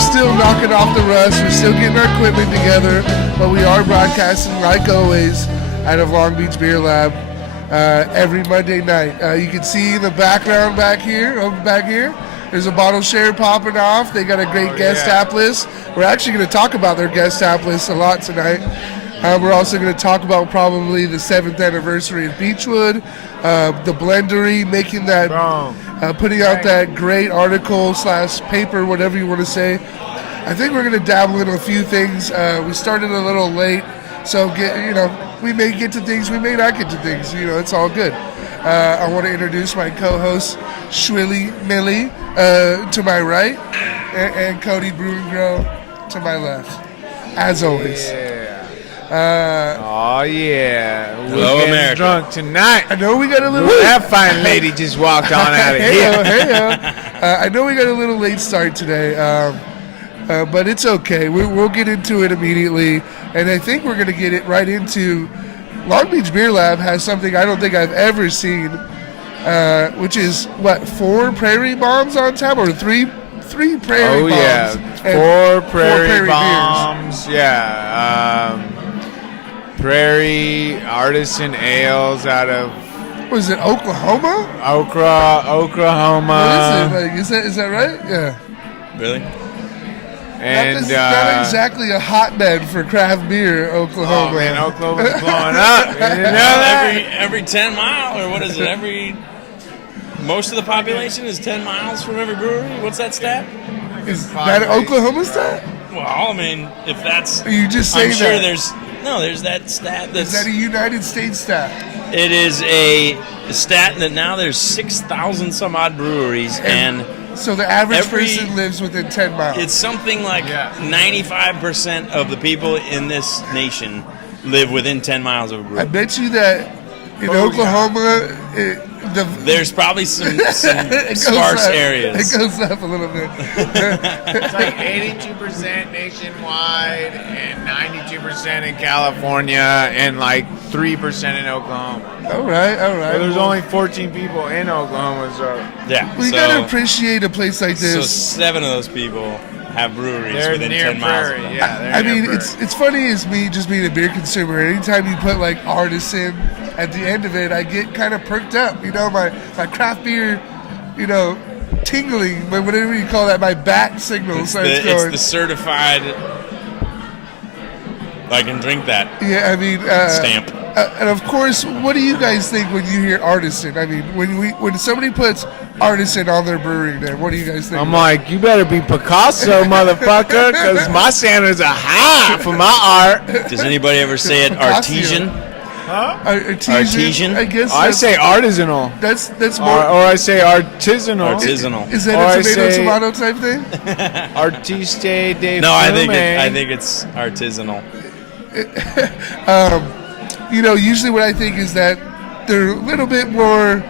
still knocking off the rust. We're still getting our equipment together, but we are broadcasting like always out of Long Beach Beer Lab every Monday night. You can see in the background back here, there's a bottle share popping off. They got a great guest tap list. We're actually going to talk about their guest tap list a lot tonight. We're also going to talk about probably the 7th anniversary of Beechwood, the Blendery, making that, putting out that great article / paper, whatever you want to say. I think we're going to dabble in a few things. We started a little late, so we may get to things, we may not get to things. It's all good. I want to introduce my co-host, Shwilly Millie, to my right, and Cody Brew and Grow to my left, as always. Hello, America. Drunk tonight. I know we got a little. That fine lady just walked on out of here. I know we got a little late start today, but it's okay. We'll get into it immediately, and I think we're going to get it right into. Long Beach Beer Lab has something I don't think I've ever seen, which is 4 Prairie Bombs on tap, or three Prairie Bombs. Yeah, 4 Prairie Bombs. Beers. Yeah. Prairie Artisan Ales out of... Was it Oklahoma? Oklahoma. What is it? Is that right? Yeah. Really? And not exactly a hotbed for craft beer, Oklahoma. Oh man, Oklahoma's blowing up. You didn't know that? Every 10 mile, or what is it? Most of the population is 10 miles from every brewery. What's that stat? Is that an Oklahoma stat? Well, I mean, if that's... Are you just saying I'm sure that? there's that stat that's... Is that a United States stat? It is a stat that now there's 6,000 some odd breweries, and so the average person lives within 10 miles. It's something like 95% of the people in this nation live within 10 miles of a brewery. I bet you that in Oklahoma, there's probably some sparse areas. It goes up a little bit. It's like 82% nationwide and 92% in California and like 3% in Oklahoma. All right. Well, there's only 14 people in Oklahoma, so yeah. We gotta appreciate a place like this. So 7 of those people have breweries within near 10 miles. Prairie. Yeah, I mean, it's funny as me just being a beer consumer. Anytime you put like artisan at the end of it, I get kind of perked up. My craft beer, tingling, whatever you call that, my bat signal starts going. It's the certified. I can drink that. Yeah, I mean stamp. And of course, what do you guys think when you hear artisan? I mean, when somebody puts artisan on their brewery name, what do you guys think? I'm like, you better be Picasso, motherfucker, because my standards are high for my art. Does anybody ever say it artesian? Huh? Artesian? I guess I say artisanal. That's more. Or I say artisanal. Artisanal. Is that a tomato type thing? Artiste de No, fume. I think it's artisanal. Usually what I think is that they're a little bit more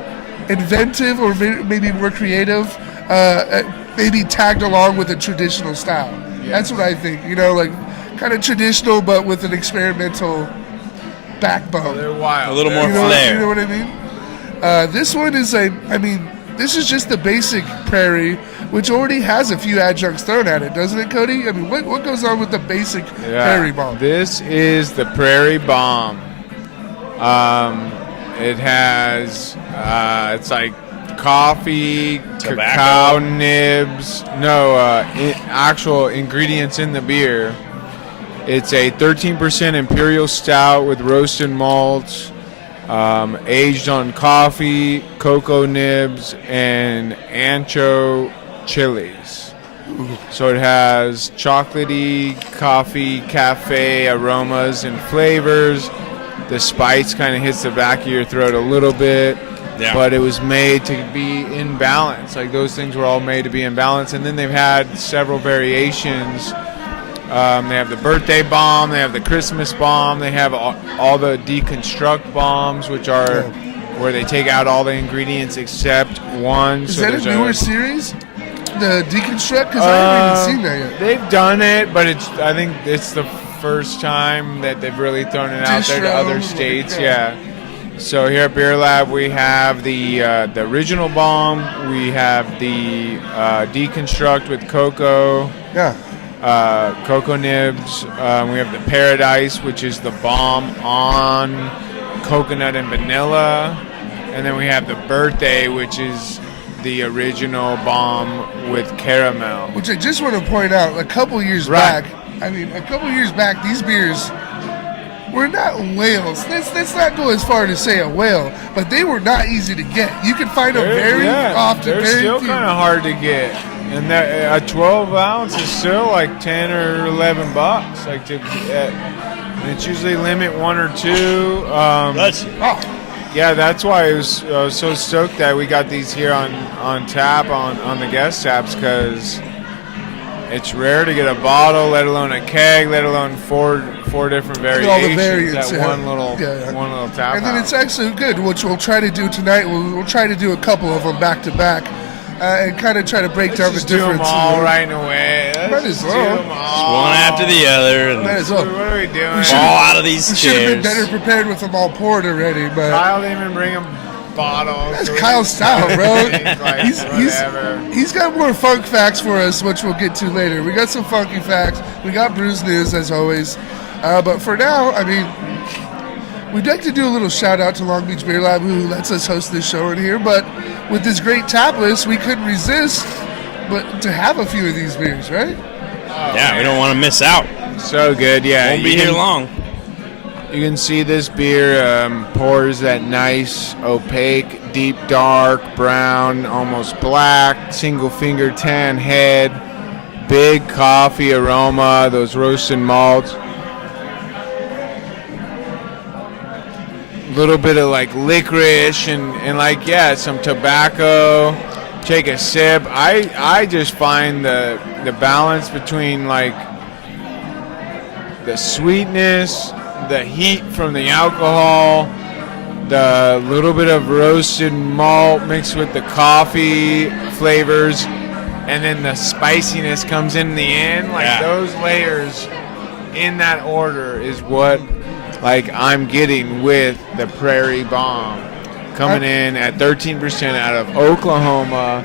inventive or maybe more creative, maybe tagged along with a traditional style. Yeah. That's what I think. Like kind of traditional, but with an experimental backbone. They're wild. A little more flair. You know what I mean? This one is this is just the basic Prairie, which already has a few adjuncts thrown at it, doesn't it, Cody? I mean, what goes on with the basic Prairie Bomb? This is the Prairie Bomb. It has, it's like coffee, cacao nibs, actual ingredients in the beer. It's a 13% imperial stout with roasted malts, aged on coffee, cocoa nibs, and ancho chilies. So it has chocolatey, coffee, cafe aromas and flavors. The spice kind of hits the back of your throat a little bit, but it was made to be in balance. Like those things were all made to be in balance. And then they've had several variations. They have the birthday bomb, they have the Christmas bomb, they have all the deconstruct bombs, which are where they take out all the ingredients except one. Is that a newer series? The deconstruct? Because I haven't even seen that yet. They've done it, but I think it's the first time that they've really thrown it out there to other states. Yeah. So here at Beer Lab, we have the original bomb. We have the deconstruct with cocoa. Yeah. Cocoa nibs. We have the Paradise, which is the bomb on coconut and vanilla. And then we have the Birthday, which is the original bomb with caramel. Which I just want to point out, a couple years back, these beers were not whales. Let's not go as far to say a whale, but they were not easy to get. You can find them very often. They're very still few. kind of hard to get. And that, a 12 ounce is still like 10 or 11 bucks. And it's usually limit 1 or 2. Yeah, that's why I was so stoked that we got these here on tap, on the guest taps, because it's rare to get a bottle, let alone a keg, let alone four different variations all the variants, at one little tap. And then house. it's actually good, which we'll try to do tonight. We'll try to do a couple of them back to back. And kind of try to break down the Let's just do them difference. all right away. Might as well. Just one after the other. And Might as well. What are we doing? fall out of these We should have been chairs. better prepared with them all poured already, but Kyle didn't even bring a bottle. that's so Kyle's style, bro. like, whatever. He's got more funk facts for us, which we'll get to later. We got some funky facts. We got brews news, as always. But for now, I mean, we'd like to do a little shout out to Long Beach Beer Lab, who lets us host this show in here. But with this great tap list, we couldn't resist but to have a few of these beers, right? Yeah, we don't want to miss out. So good, yeah. Won't be here long. You can see this beer pours that nice, opaque, deep dark, brown, almost black, single finger tan head, big coffee aroma, those roasted malts. Little bit of like licorice and like, yeah, some tobacco. Take a sip. I just find the balance between like the sweetness, the heat from the alcohol, the little bit of roasted malt mixed with the coffee flavors, and then the spiciness comes in the end. Like those layers in that order is what like I'm getting with the Prairie Bomb, coming in at 13% out of Oklahoma,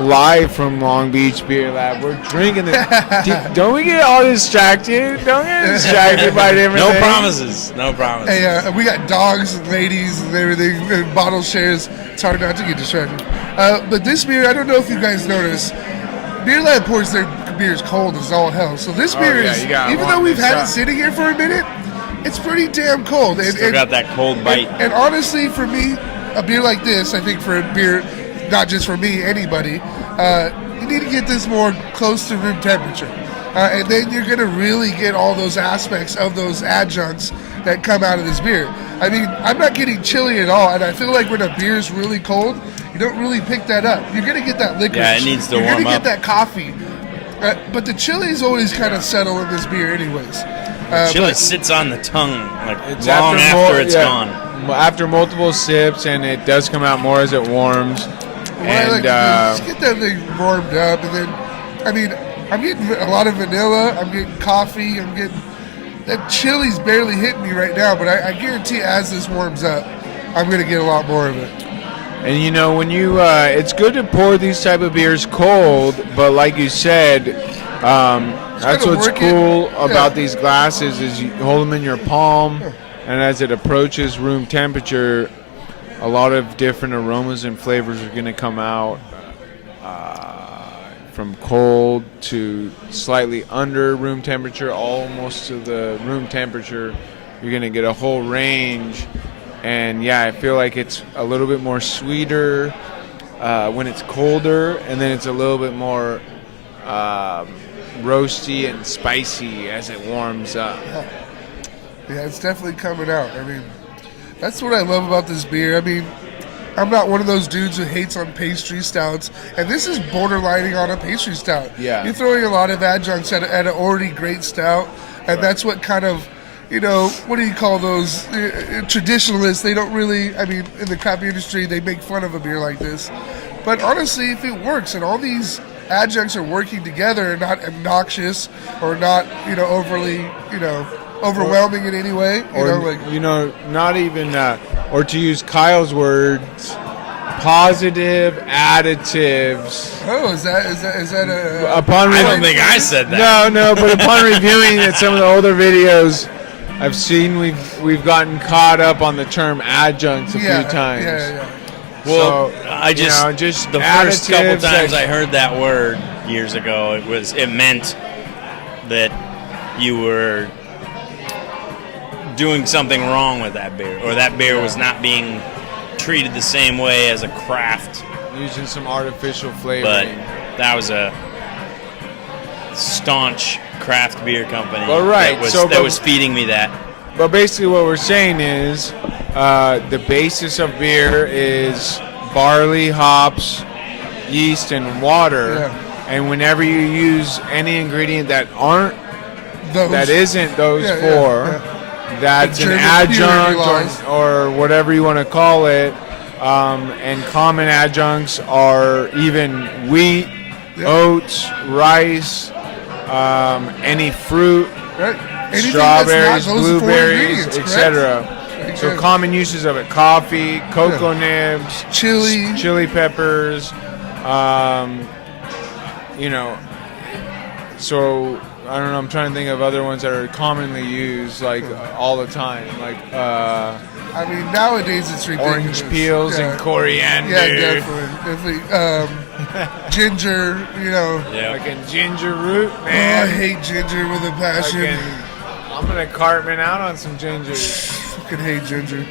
live from Long Beach Beer Lab. We're drinking this. Don't we get all distracted? Don't get distracted by different No things. promises. No promises. Hey, we got dogs and ladies and everything, and bottle shares. It's hard not to get distracted. But this beer, I don't know if you guys noticed, Beer Lab pours their beers cold as all hell. So this beer is, even though we've had it sitting here for a minute, it's pretty damn cold. Still got that cold bite. And honestly, for me, a beer like this, I think for a beer, not just for me, anybody, you need to get this more close to room temperature. And then you're going to really get all those aspects of those adjuncts that come out of this beer. I mean, I'm not getting chili at all, and I feel like when a beer is really cold, you don't really pick that up. You're going to get that licorice. Yeah, it needs to warm up. You're going to get that coffee. But the chilies always kind of settle in this beer anyways. Chili sits on the tongue like It's long after it's gone. After multiple sips, and it does come out more as it warms. What I like to do is just get that thing warmed up, and then, I mean, I'm getting a lot of vanilla, I'm getting coffee, I'm getting, that chili's barely hitting me right now, but I guarantee as this warms up, I'm going to get a lot more of it. And you know, when you, it's good to pour these type of beers cold, but like you said, that's what's cool about these glasses is you hold them in your palm, and as it approaches room temperature, a lot of different aromas and flavors are going to come out from cold to slightly under room temperature, almost to the room temperature. You're going to get a whole range. And yeah, I feel like it's a little bit more sweeter when it's colder, and then it's a little bit more roasty and spicy as it warms up. Yeah, it's definitely coming out. I mean, that's what I love about this beer. I mean, I'm not one of those dudes who hates on pastry stouts, and this is borderlining on a pastry stout. Yeah. You're throwing a lot of adjuncts at an already great stout, and that's what kind of, you know, what do you call those traditionalists? They don't really, I mean, in the craft industry, they make fun of a beer like this. But honestly, if it works and all these adjuncts are working together and not obnoxious or not, you know, overly, you know, overwhelming in any way. Not even, or to use Kyle's words, positive additives. Oh, is that a? I don't think I said that. No, but upon reviewing some of the older videos I've seen, we've gotten caught up on the term adjuncts a few times. Yeah. Well, so, I just the first couple times I heard that word years ago, it meant that you were doing something wrong with that beer, or that beer was not being treated the same way as a craft, using some artificial flavoring. But that was a staunch craft beer company that was feeding me that. But basically what we're saying is the basis of beer is barley, hops, yeast, and water. Yeah. And whenever you use any ingredient that isn't those four, that's an adjunct or whatever you want to call it. And common adjuncts are even wheat, oats, rice, any fruit, strawberries, blueberries, etc. So common uses of it: coffee, cocoa nibs, chili peppers. So I don't know. I'm trying to think of other ones that are commonly used, like all the time, like. I mean, nowadays it's ridiculous. Orange peels and coriander. Yeah, definitely. Ginger, Like a ginger root, Oh, man. I hate ginger with a passion. I'm going to Cartman out on some ginger. Fucking hate ginger.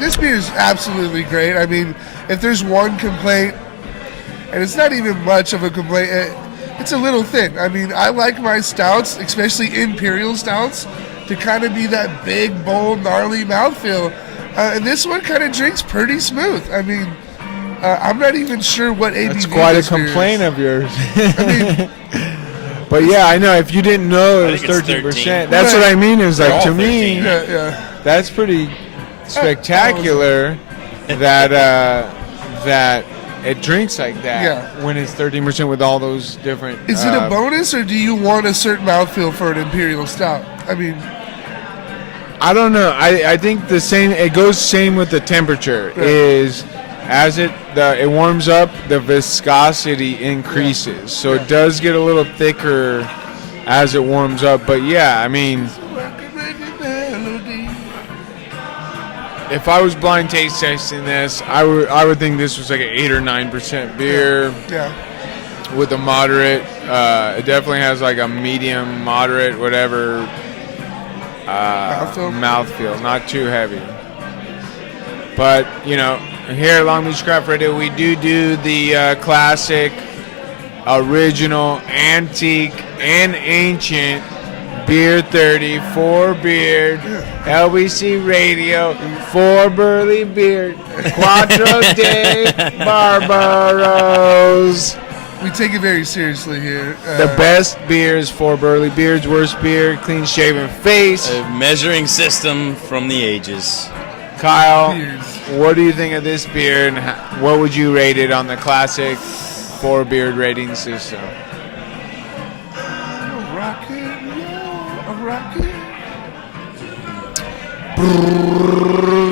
This beer is absolutely great. I mean, if there's one complaint, and it's not even much of a complaint, it's a little thing. I mean, I like my stouts, especially imperial stouts, to kind of be that big, bold, gnarly mouthfeel. And this one kind of drinks pretty smooth. I mean, I'm not even sure what ABV That's quite a complaint of yours. But yeah, I know. If you didn't know it was 13%, that's what I mean. It was like, to me, that's pretty spectacular that it drinks like that when it's 13% with all those different... Is it a bonus, or do you want a certain mouthfeel for an imperial stout? I mean... I don't know. I think the same. It goes same with the temperature. Is as it warms up, the viscosity increases. So it does get a little thicker as it warms up. But yeah, I mean, if I was blind taste testing this, I would think this was like an 8 or 9% beer. Yeah. With a moderate. It definitely has like a medium, moderate, whatever. Mouthfeel, not too heavy. But, here at Long Beach Craft Radio, we do the classic, original, antique, and ancient Beer 30, 4 beard, LBC radio, 4 burley beard, Quattro de Barbaros. We take it very seriously here. The best beers, 4 burley beards, worst beer, clean shaven face. A measuring system from the ages. Kyle, what do you think of this beer, and what would you rate it on the classic 4 beard rating system?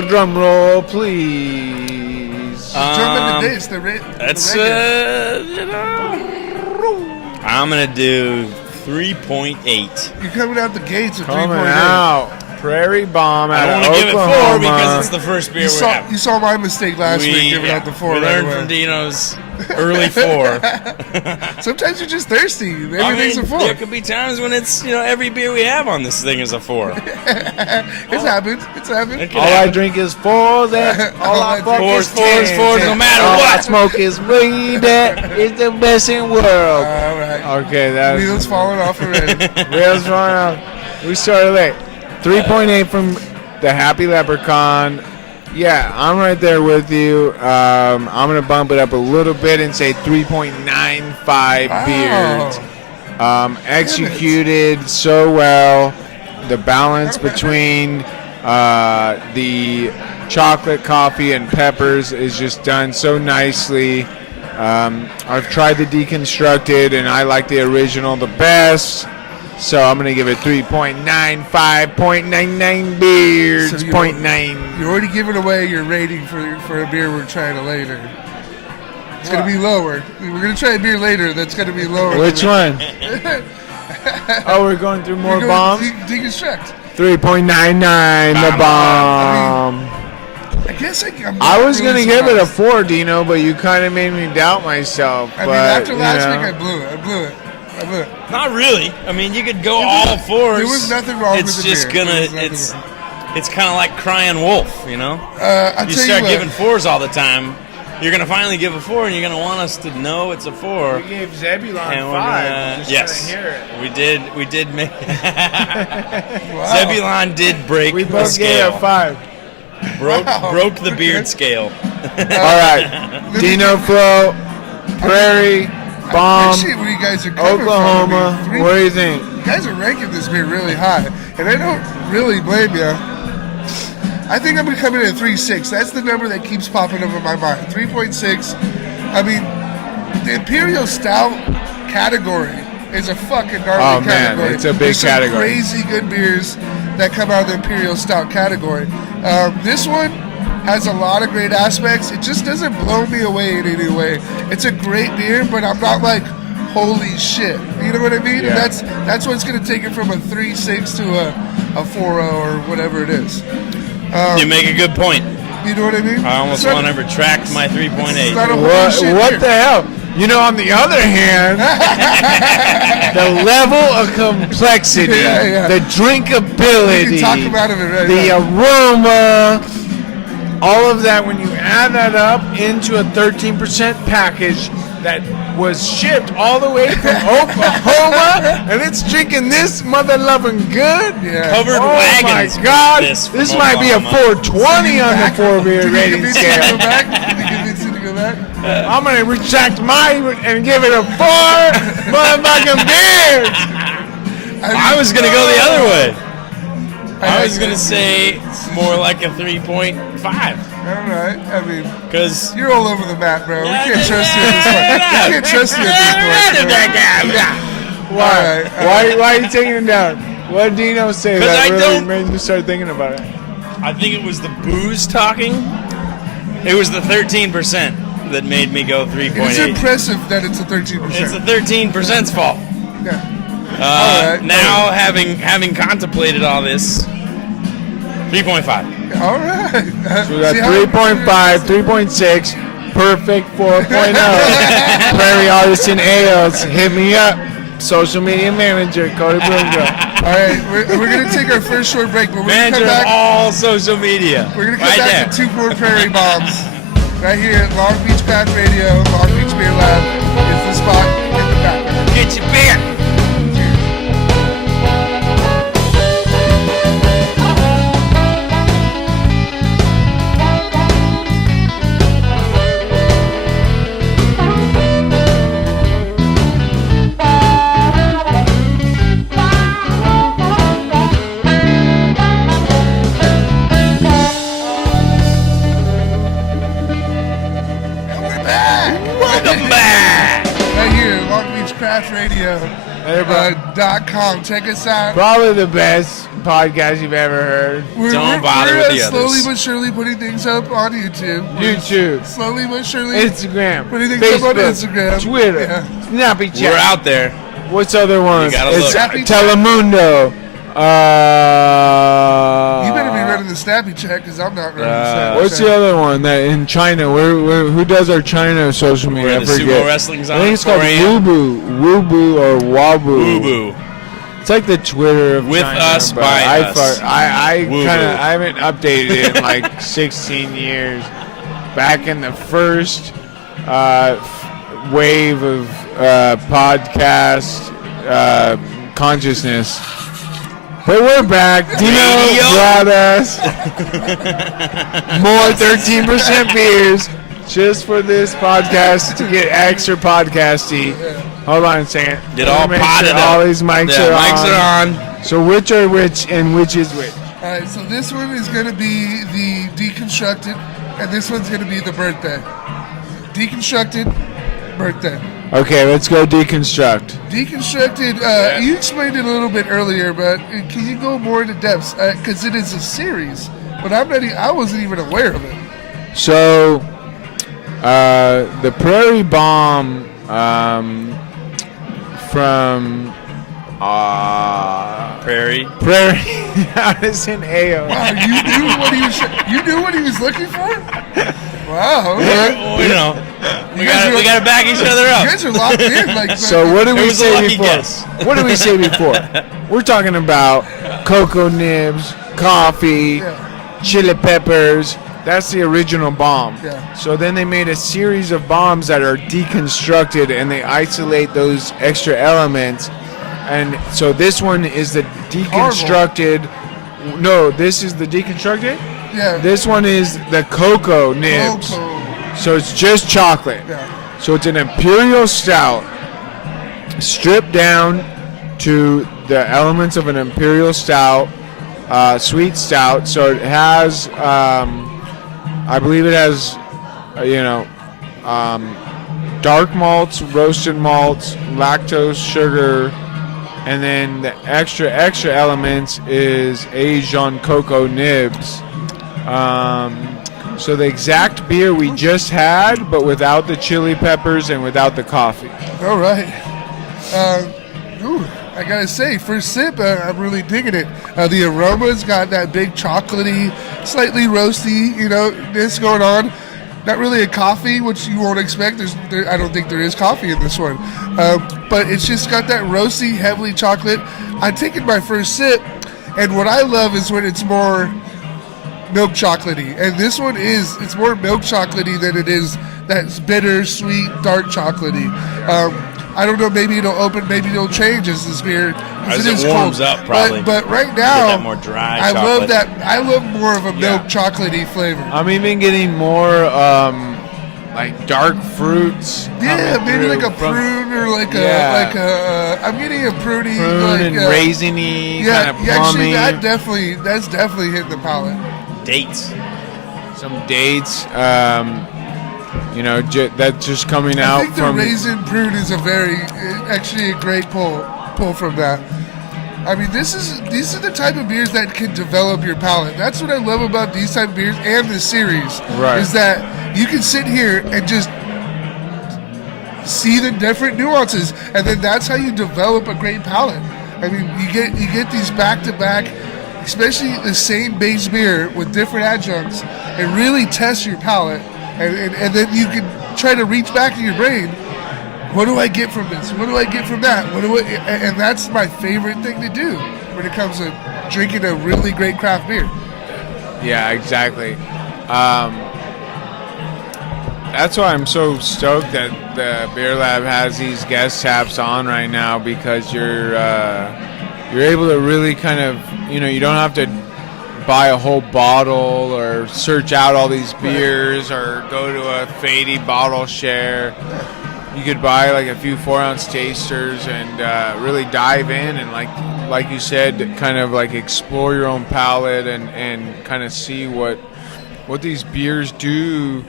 Drum roll, please. I'm gonna do 3.8. You're coming out the gates with 3.8. Coming out. Prairie Bomb out of Oklahoma. I don't want to give it 4 because it's the first beer we have. You saw my mistake last week giving out the 4. We learned from Dino's early 4. Sometimes you're just thirsty. Everything's a 4. There could be times when it's, every beer we have on this thing is a 4. It's happened. All I drink is 4s. All I fuck is 4s. No matter all what. I smoke is weed. It's the best in the world. All right. Okay, that's... Wheels falling off already. Wheels falling off. We started late. 3.8 from the Happy Leprechaun. Yeah, I'm right there with you. I'm going to bump it up a little bit and say 3.95 beards. Executed so well. The balance between the chocolate, coffee, and peppers is just done so nicely. I've tried the Deconstructed, and I like the original the best. So I'm gonna give it 3.95, 0.99 beers, So 0.9. You're already giving away your rating for a beer we're trying later. It's going to be lower. We're going to try a beer later that's going to be lower. Which one? Oh, we're going through more bombs? Deconstruct. 3.99, the bomb. I guess I was going to give it a 4, Dino, but you kind of made me doubt myself. I mean, after last week, I blew it. Not really. I mean, you could go all fours. There was nothing wrong with the beer. It's kind of like crying wolf, you know? You start giving 4s all the time. You're going to finally give a 4, and you're going to want us to know it's a 4. We gave Zebulon 5. Yes, hear it. we did make. Wow. Zebulon did break We the both scale. gave a 5. Broke the beard scale. All right. Dino Flow, Prairie, I Bomb, appreciate where you guys are coming Oklahoma. from. What do you think? You guys are ranking this beer really high, and I don't really blame you. I think I'm going to come in at 3.6. That's the number that keeps popping up in my mind. 3.6. I mean, the Imperial Stout category is a fucking gnarly category. It's a big There's category. Some crazy good beers that come out of the Imperial Stout category. This one has a lot of great aspects. It just doesn't blow me away in any way. It's a great beer, but I'm not like, holy shit. You know what I mean? Yeah. And that's what's going to take it from a 3.6 to a 4.0 or whatever it is. You make a good point. You know what I mean? I almost want to retract my 3.8. What the hell? You know, on the other hand, the level of complexity, the drinkability, You can talk about it right the now. aroma, all of that, when you add that up into a 13% package that was shipped all the way from Oklahoma, and it's drinking this mother loving good. Yeah. Covered Oh wagons. my God! This This from might be a Oklahoma. 420 on the 4-beer Did you rating convince you to go scale. back? Did you convince you to go back? I'm gonna retract mine and give it a 4 motherfucking beers. I was going to go the other way. I was going to say. say more like a 3.5. All right. I mean, Because you're all over the map, bro. We can't trust you at this point. We can't trust you at this point. Why? All right. Why are you taking it down? What did Dino say 'Cause that I really don't- made you start thinking about it? I think it was the booze talking. It was the 13% that made me go It's 3.8. impressive that it's a 13%. It's the 13%'s fault. Yeah. All right. Now, having contemplated all this, 3.5. All right. So we got See how- 3.5, 3.6, perfect 4.0. Prairie Artisan Ales, hit me up. Social media manager, Cody Brungo. All right, we're going to take our first short break, but we're going to Manager come of back. all social media. We're going to come right back there. to 2 more Prairie Bombs. Right here at Long Beach Craft Radio, Long Beach Beer Lab is the spot in the background. Get your beer. Welcome back. Right here at Long Beach Craft Radio. .com. Check us out. Probably the best podcast you've ever heard. Don't bother with the slowly others. but surely putting things up on YouTube. YouTube, Slowly but surely. Instagram, Putting things up on Facebook, Instagram. Twitter, Yeah. Snappy Chat. We're out there. What's other ones? gotta It's look. Telemundo. You better be running the Snappy Chat because I'm not running the Snappy What's Chat. the other one that in China? Who does our China social media? Where I the forget. sumo wrestling's I on think it's called 4 a.m. Woobu or Wabu. Woo-boo. It's like the Twitter of With China, us, but by I us. I Woo-boo. kind of I haven't updated it in like 16 years. Back in the first wave of podcast consciousness. But we're back. Dino Radio. brought us more 13% beers just for this podcast to get extra podcasty. Hold on a second. Get all Let me make potted sure up. all these mics Yeah, are mics on. are on. So which are which and which is which? All right, so this one is going to be the Deconstructed, and this one's going to be the Birthday. Deconstructed, Birthday. Okay, let's go deconstruct. Deconstructed. You explained it a little bit earlier, but can you go more into depth? Because it is a series, but I wasn't even aware of it. So, the Prairie Bomb from Prairie Artisan Ales. Wow, you knew what he was looking for? Wow. Okay. You know, we got to back each other up. You guys are locked in. Like, So what did we say before? Guess. What did we say before? We're talking about cocoa nibs, coffee, chili peppers. That's the original bomb. Yeah. So then they made a series of bombs that are deconstructed, and they isolate those extra elements. And so this one is the deconstructed. Horrible. No, this is the deconstructed? Yeah. This one is the cocoa nibs. Cocoa. So it's just chocolate. Yeah. So it's an imperial stout stripped down to the elements of an imperial stout, sweet stout. So it has, I believe it has, dark malts, roasted malts, lactose, sugar, and then the extra elements is Asian cocoa nibs. So the exact beer we just had, but without the chili peppers and without the coffee. All right. I gotta say, first sip, I'm really digging it. The aroma's got that big chocolatey, slightly roasty, this going on. Not really a coffee, which you won't expect. I don't think there is coffee in this one. But it's just got that roasty, heavily chocolate. I'm taking my first sip, and what I love is when it's more milk chocolatey. And this one it's more milk chocolatey than it is that bitter, sweet, dark chocolatey. I don't know, maybe it'll open, maybe it'll change as this beer. As it warms up, probably. But right now, that more dry I chocolate. love that. I love more of a milk chocolatey flavor. I'm even getting more like dark fruits. Yeah, maybe like a from prune or like a I'm getting a pruny, prune like and raisiny, kind of plummy. Actually, that's definitely hitting the palate. Dates. Some dates. That's just coming out I think from the raisin prune is actually a great pull from that. I mean, these are the type of beers that can develop your palate. That's what I love about these type of beers and this series. Right. Is that you can sit here and just see the different nuances, and then that's how you develop a great palate. I mean, you get these back to back, especially the same base beer with different adjuncts, and really test your palate. And then you can try to reach back in your brain. What do I get from this? What do I get from that? And that's my favorite thing to do when it comes to drinking a really great craft beer. Yeah, exactly. That's why I'm so stoked that the Beer Lab has these guest taps on right now, because you're able to really kind of, you don't have to buy a whole bottle or search out all these beers or go to a Fady bottle share. You could buy like a few 4-ounce tasters and really dive in and like you said, kind of like explore your own palate and kind of see what these beers do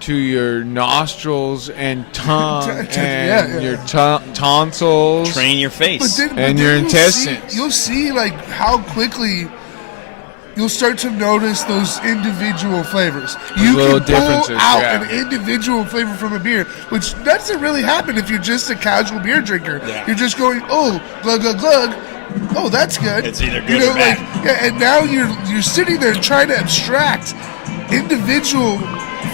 to your nostrils and tongue and your tonsils. Train your face. And your intestines. You'll see like how quickly you'll start to notice those individual flavors. You can pull out an individual flavor from a beer, which doesn't really happen if you're just a casual beer drinker. Yeah. You're just going, oh, glug, glug, glug. Oh, that's good. It's either good or bad. And now you're sitting there trying to abstract individual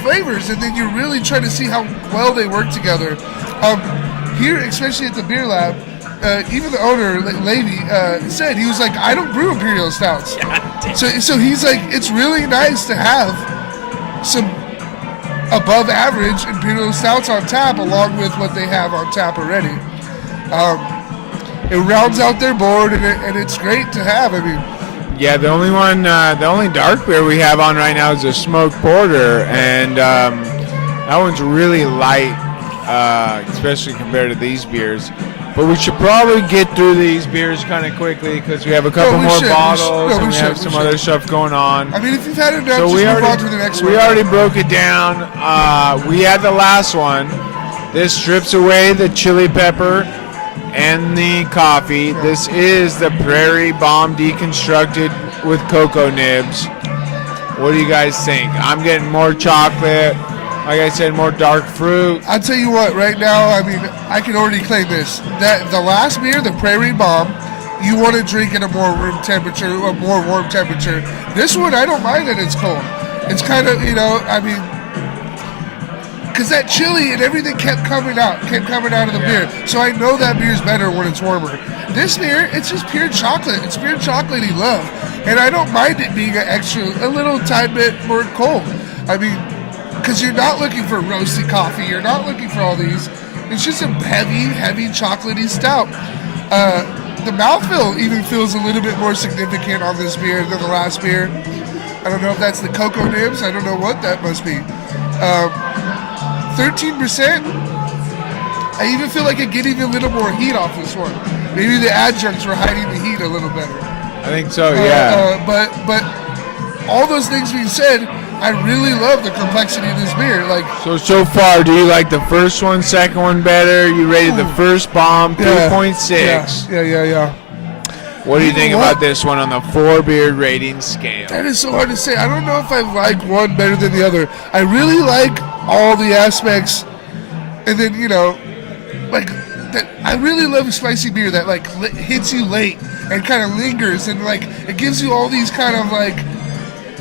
flavors, and then you're really trying to see how well they work together. Here, especially at the Beer Lab, even the owner, Levy, said, he was like, I don't brew imperial stouts. So he's like, it's really nice to have some above average imperial stouts on tap along with what they have on tap already. It rounds out their board, and it's great to have. I mean, yeah, the only dark beer we have on right now is a smoked porter, and that one's really light, especially compared to these beers. But we should probably get through these beers kind of quickly because we have a couple more bottles and we have some other stuff going on. I mean, if you've had enough, just move on to the next one. We already broke it down. We had the last one. This strips away the chili pepper and the coffee. This is the Prairie Bomb deconstructed with cocoa nibs. What do you guys think? I'm getting more chocolate. Like I said, more dark fruit. I'll tell you what, right now, I mean, I can already claim this. That the last beer, the Prairie Bomb, you want to drink at a more room temperature, a more warm temperature. This one, I don't mind that it's cold. It's kind of, I mean, because that chili and everything kept coming out of the beer. So I know that beer's better when it's warmer. This beer, it's just pure chocolate. It's pure chocolatey love. And I don't mind it being a little tiny bit more cold. I mean, because you're not looking for roasty coffee. You're not looking for all these. It's just a heavy chocolatey stout. The mouthfeel even feels a little bit more significant on this beer than the last beer. I don't know if that's the cocoa nibs. I don't know what that must be. 13%. I even feel like I get even a little more heat off this one. Maybe the adjuncts were hiding the heat a little better. I think so, yeah. But all those things being said, I really love the complexity of this beer. Like, so far, do you like the first one, second one better? You rated the first bomb 3.6. Yeah. What do you think about this one on the 4-beer rating scale? That is so hard to say. I don't know if I like one better than the other. I really like all the aspects, and then like that. I really love a spicy beer that like hits you late and kind of lingers, and like it gives you all these kind of like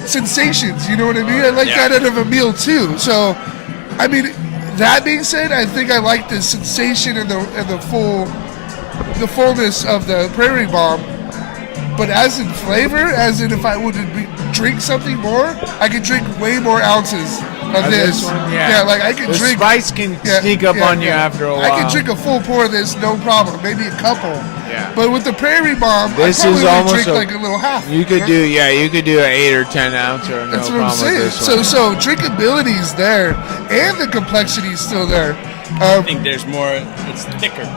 sensations. You know what I mean? I like that out of a meal too. So, I mean, that being said, I think I like the sensation and the fullness of the Prairie Bomb. But as in flavor, as in if I would drink something more, I could drink way more ounces of this. One, like I could the drink. Spice can sneak up on you after a while. I could drink a full pour of this, no problem. Maybe a couple. Yeah. But with the Prairie Bomb, this I probably is almost would drink like a little half. You could do an 8 or 10 ounce or no That's what problem I'm saying. with this one. So drinkability's there, and the complexity's still there. I think there's more. It's thicker.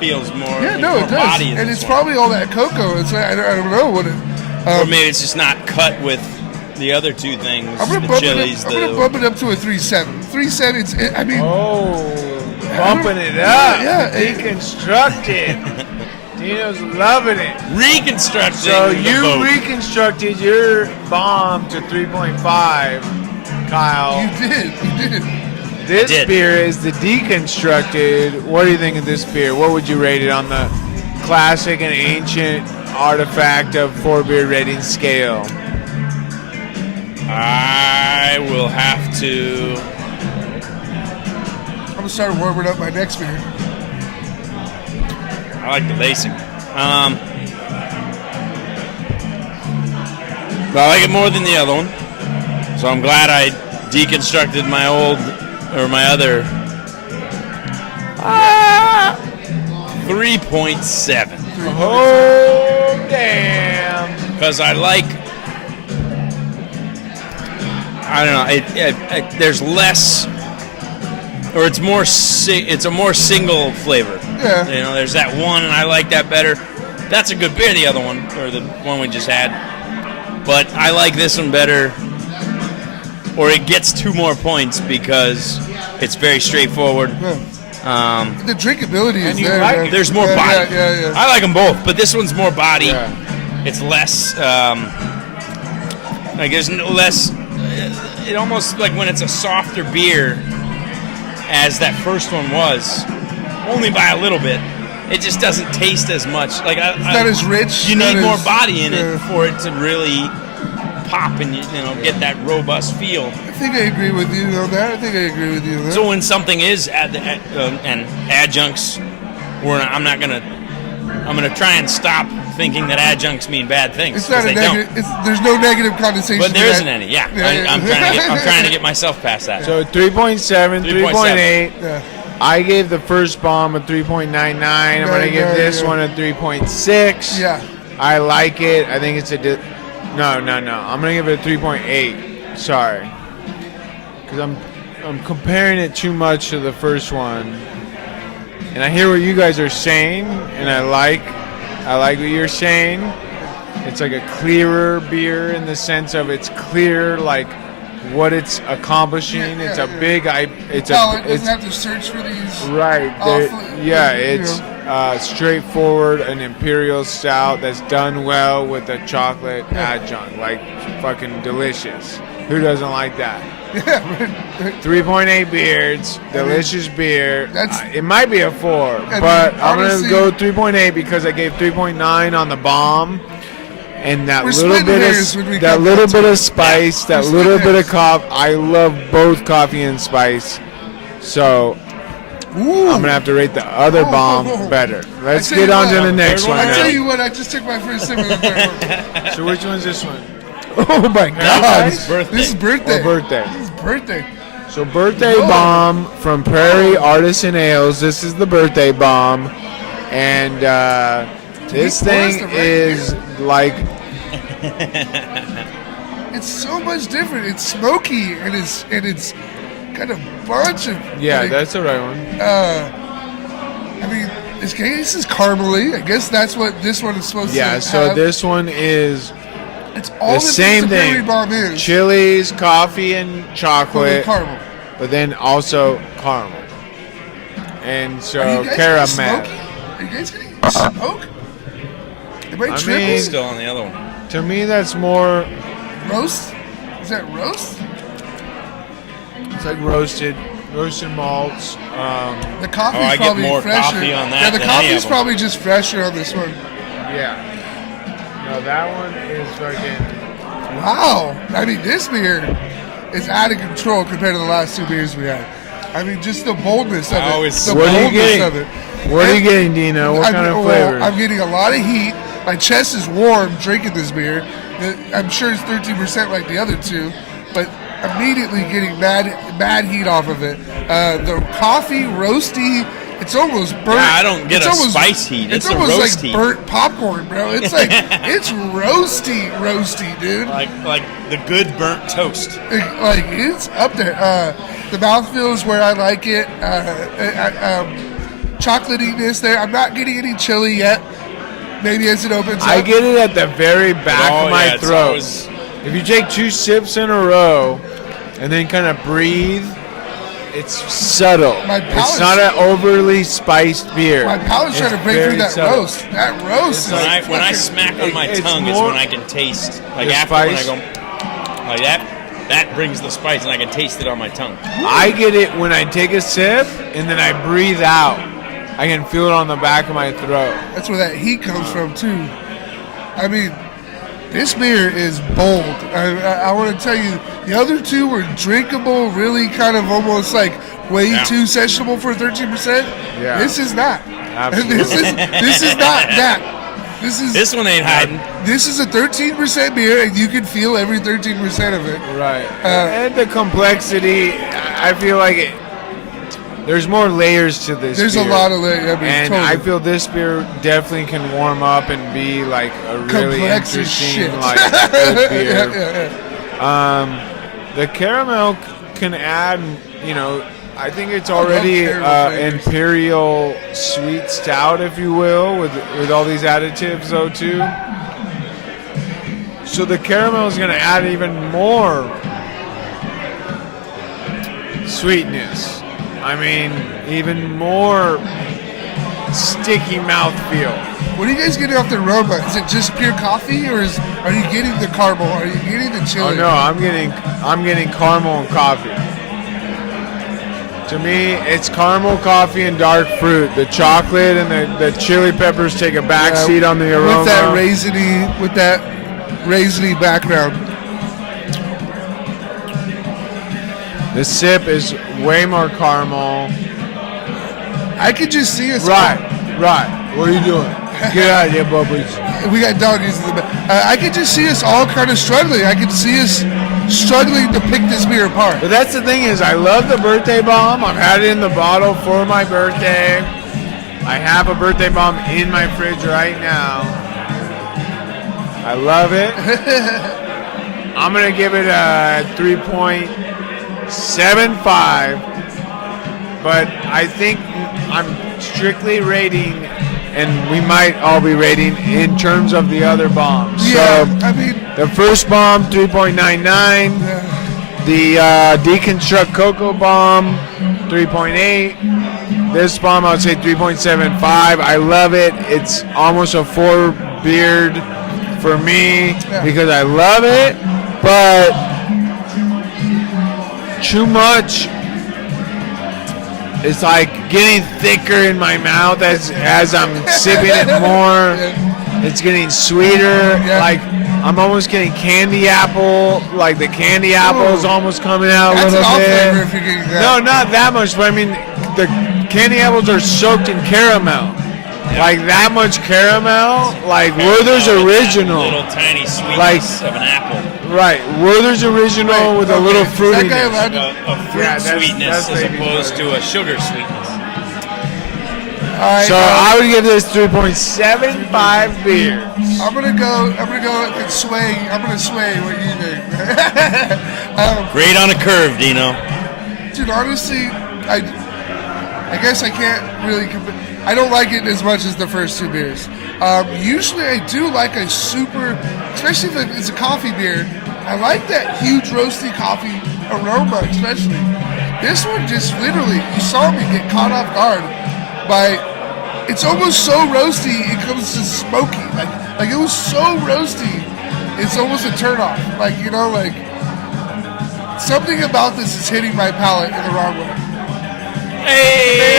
Feels more. Yeah, no, more it does, body and it's probably all that cocoa. It's like, I don't know what it. Or maybe it's just not cut with the other two things. I'm gonna the chilies. I'm gonna bump it up to a 3.7. 3.7. I mean, bumping it up. Yeah, deconstructed. Dino's loving it. Reconstructing. So you reconstructed your bomb to 3.5, Kyle. You did. This beer is the deconstructed. What do you think of this beer? What would you rate it on the classic and ancient artifact of 4-beer rating scale? I will have to. I'm gonna start warming up my next beer. I like the lacing. But I like it more than the other one. So I'm glad I deconstructed my other 3.7. Oh, damn. Because I don't know, there's less, or it's more, it's a more single flavor. Yeah. There's that one, and I like that better. That's a good beer, the other one, or the one we just had. But I like this one better, or it gets 2 more points because it's very straightforward. Yeah. The drinkability is there. Like it. There's more body. Yeah. I like them both, but this one's more body. Yeah. It's less, like there's no less, it almost like when it's a softer beer, as that first one was, only by a little bit. It just doesn't taste as much. Like it's not as rich. You need more body in it for it to really pop and get that robust feel. I think I agree with you on that. So when something is and adjuncts, I'm gonna try and stop thinking that adjuncts mean bad things. It's not a negative. There's no negative connotation. But there isn't any. Yeah. I'm trying to get myself past that. So 3.7, 3.8. Yeah. I gave the first bomb a 3.99. I'm going to give this one a 3.6. Yeah. I like it. I think it's no. I'm going to give it a 3.8. Sorry. Because I'm comparing it too much to the first one. And I hear what you guys are saying, and I like what you're saying. It's like a clearer beer in the sense of it's clear, like what it's accomplishing. It's a big. It doesn't have to search for these. Right. It's straightforward, an imperial stout that's done well with a chocolate adjunct, like fucking delicious. Who doesn't like that? Yeah. 3.8 beers, delicious beer. It might be a 4, but I'm gonna go 3.8 because I gave 3.9 on the bomb, and that little bit of spice, that little bit of coffee. I love both coffee and spice, so. Ooh. I'm gonna have to rate the other bomb better. Let's get on to the next one. I tell you what, I just took my first sip of the third one. So which one's this one? Oh my God! This is birthday. Birthday. This is birthday. So birthday bomb from Prairie Artisan Ales. This is the birthday bomb, and this thing is like. It's so much different. It's smoky and it's got a bunch of. Yeah, that's the right one. I mean, this is caramely. I guess that's what this one is supposed to have. Yeah, so this one is. It's all the same thing. Prairie Bomb is. Chilies, coffee, and chocolate. Caramel. But then also caramel. And so caramel. Are you guys getting smoke? Am I tripping? Still on the other one. To me, that's more roast. Is that roast? It's like roasted malts. The coffee's I probably get more fresher. coffee on that Yeah, the than coffee's probably just fresher on this one. Yeah. No, that one is fucking. Wow. I mean, this beer is out of control compared to the last 2 beers we had. I mean, just the boldness of it. What are you getting? What are you getting, Dino? What kind of flavor? I'm getting a lot of heat. My chest is warm drinking this beer. I'm sure it's 13% like the other 2, but immediately getting mad heat off of it. The coffee, roasty, it's almost burnt. Yeah, I don't get spice heat. It's almost roast like heat. Burnt popcorn, bro. It's like it's roasty, dude. Like the good burnt toast. Like it's up there. The mouthfeel is where I like it. Chocolatiness there. I'm not getting any chili yet. Maybe as it opens up. I get it at the very back of my throat. If you take 2 sips in a row and then kind of breathe, it's subtle. It's not an overly spiced beer. My palate's trying to break through that subtle roast. That roast. When I smack on my tongue is when I can taste. Like after spice. when I go like that. That brings the spice, and I can taste it on my tongue. I get it when I take a sip and then I breathe out. I can feel it on the back of my throat. That's where that heat comes from, too. I mean, this beer is bold. I want to tell you, the other 2 were drinkable, really kind of almost like way too sessionable for 13%. Yeah. This is not. Absolutely. This is not that. This one ain't hiding. This is a 13% beer, and you can feel every 13% of it. Right. And the complexity, I feel like there's more layers to this There's beer. a lot of layers. And totally. I feel this beer definitely can warm up and be like a really complex interesting like good beer. The caramel can add, I think it's already imperial sweet stout, if you will, with all these additives though too. So the caramel is going to add even more sweetness. I mean, even more sticky mouthfeel. What are you guys getting off the aroma? Is it just pure coffee, or are you getting the caramel? Are you getting the chili? Oh no, I'm getting caramel and coffee. To me, it's caramel, coffee, and dark fruit. The chocolate and the chili peppers take a back seat on the aroma. With that raisiny background. The sip is way more caramel. I could just see us. Right. What are you doing? Get out of here, bubbles. We got doggies in the back. I could just see us all kind of struggling. I could see us struggling to pick this beer apart. But that's the thing is, I love the birthday bomb. I've had it in the bottle for my birthday. I have a birthday bomb in my fridge right now. I love it. I'm going to give it a 3.75. But I think I'm strictly rating, and we might all be rating in terms of the other bombs. Yeah, so I mean, the first bomb, 3.99. The Deconstruct Cocoa Bomb, 3.8. This bomb, I would say 3.75. I love it. It's almost a 4 beard for me because I love it, but too much. It's like getting thicker in my mouth as I'm sipping it more. It's getting sweeter. Like I'm almost getting candy apple. Like the candy apple is almost coming out a little bit. If you're getting that. No, not that much. But I mean, the candy apples are soaked in caramel. Like that much caramel. Like Werther's original. Little tiny sweetness of an apple. Right, Werther's original with a little fruitiness. That guy A fruit sweetness as opposed to a sugar sweetness. All right, So I would give this 3.75 beers. I'm gonna go and sway. I'm gonna sway what you think. Great on a curve, Dino. Dude, honestly, I guess I can't really compare. I don't like it as much as the first 2 beers. Usually I do like a super, especially if it's a coffee beer, I like that huge roasty coffee aroma, especially. This one just literally, you saw me get caught off guard by, it's almost so roasty, it comes to smoky. Like it was so roasty, it's almost a turnoff. Like, you know, like, something about this is hitting my palate in the wrong way. Hey,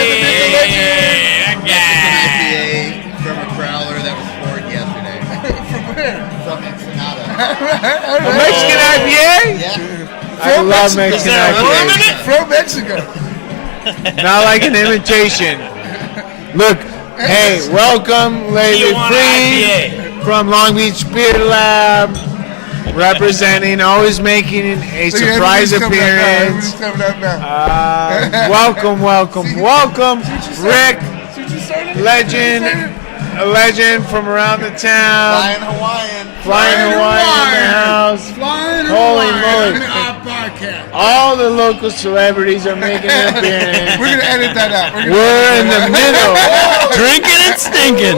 An IPA from a growler that was poured yesterday. From where? From Ensenada. All A Mexican IPA? Yeah. I love Mexican IPA. From Mexico. Not like an imitation. Look, hey, welcome, Lady Tijuana Free IPA. from Long Beach Beer Lab, representing, always making a surprise appearance. Welcome, Rick, legend, a legend from around the town. Flying Hawaiian. Flying Hawaiian in the house. Holy moly. All the local celebrities are making an appearance. We're gonna edit that out. We're in the middle. Drinking and stinking.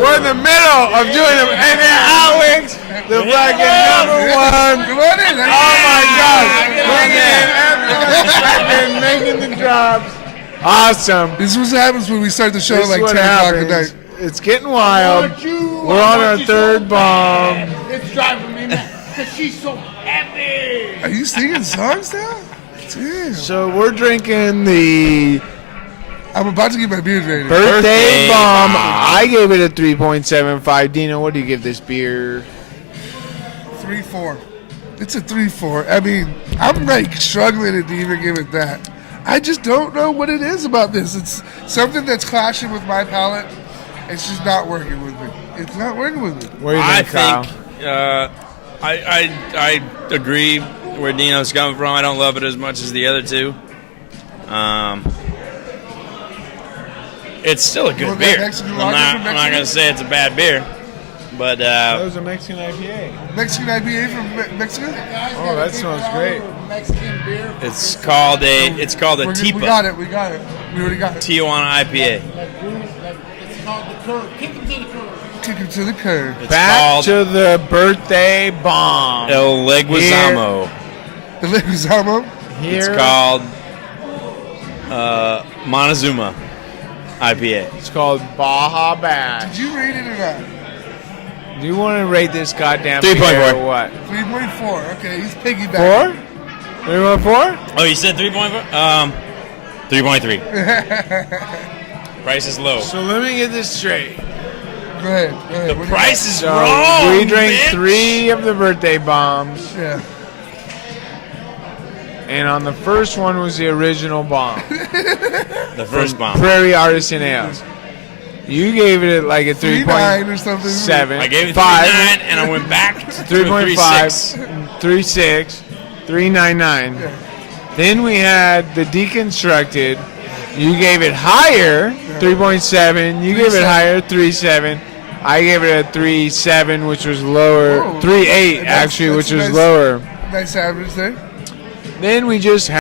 We're in the middle of doing them. And then Alex, the fucking number one. Come on in. Oh my God. Fucking making the drops. Awesome. This is what happens when we start the show This at like is what 10 o'clock at happens. night. It's getting wild. We're on our 3rd bomb. It's driving me mad because she's so heavy. Are you singing songs now? Damn. So we're drinking the I'm about to get my beard ready. birthday bomb. I gave it a 3.75. Dino, what do you give this beer? 3-4. It's a 3-4. I mean, I'm like struggling to even give it that. I just don't know what it is about this. It's something that's clashing with my palate. It's just not working with me. It's not working with me. What do you I think, Kyle? think I agree where Dino's coming from. I don't love it as much as the other 2. It's still a good Want that beer. Mexican I'm lager not from Mexico? going to say it's a bad beer, but That was a Mexican IPA. Mexican IPA from Mexico? Oh, that smells great. Mexican beer. it's called a We Tipa. got it. We already got it. Tijuana IPA. It's called the curve. Kick him to the curve. Kick it to the curb. It's Back called to the birthday bomb. El Leguizamo. The Leguizamo. Here, It's called Montezuma IPA. it's called Baja Bash. Did you rate it or not? Do you want to rate this goddamn 3.4. beer or what? 3.4. Okay, he's piggybacking. 4? 3.4? Oh, you said 3.4? 3.3. Price is low. So let me get this straight. Go ahead. The What do you price is So wrong. we drank bitch. 3 of the birthday bombs, got? Yeah. and on the first one was the original bomb, The first bomb. Prairie Artisan Ales. You gave it like a 3.9 or something. 3.7. I gave it 5, 3.9 and I went back to 3.5, 3.6. 3.6, 3.99. Yeah. Then we had the Deconstructed. You gave it higher, 3.7. You gave it higher, 3.7. I gave it a 3.7, which was lower. Oh, 3.8 that's- actually, that's which was nice. lower. Nice average there. Then we just had